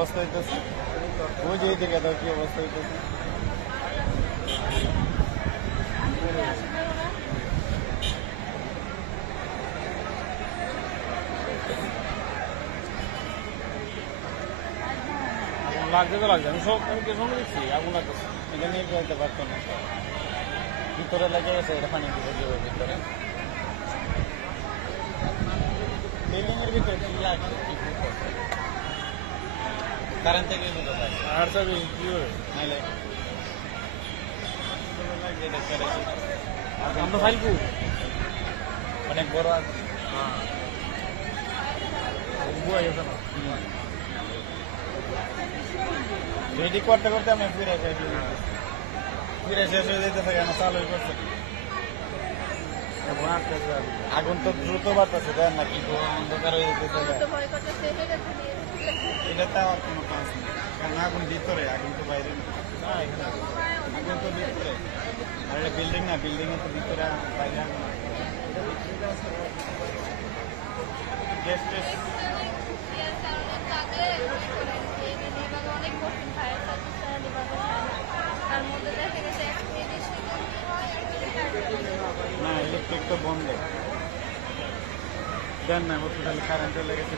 অবস্থা হইতেছে? ওই যে এইদিকে দাও কি অবস্থা হইতেছে? লাগছে তো লাগছে, আমি সঙ্গে দেখছি আগুন লাগতেছে। এটা নিয়ে যেতে পারতো না, ভিতরে লেগে গেছে, এটা পানি দিতে যাবে ভিতরে। বিল্ডিং এর ভিতরে কি লাগছে, কি করছে? কারেন্ট থেকে বুঝতে পারছি আর চাবি কি হবে? নাইলে আমরা ফাইল করি অনেক বড় আছে। বুয়া গেছে না। রেডি করতে করতে আমি ফিরে শেষ হয়ে যেতেছে কেন, চালু করছে। আগুন তো দ্রুত বাড়তেছে, দেন না কি অন্ধকার হয়ে যেতেছে। এটা তো আর কোনো কাজ নেই, কারণ আগুন ভিতরে, আগুন তো বাইরে না। আগুন তো ভিতরে, আর এটা বিল্ডিং না, বিল্ডিং এর তো ভিতরে বাইরে আগুন। গ্যাস টেস না, ইলেকট্রিক তো বন্ধ। দেন না, খালি কারেন্টে লেগেছে,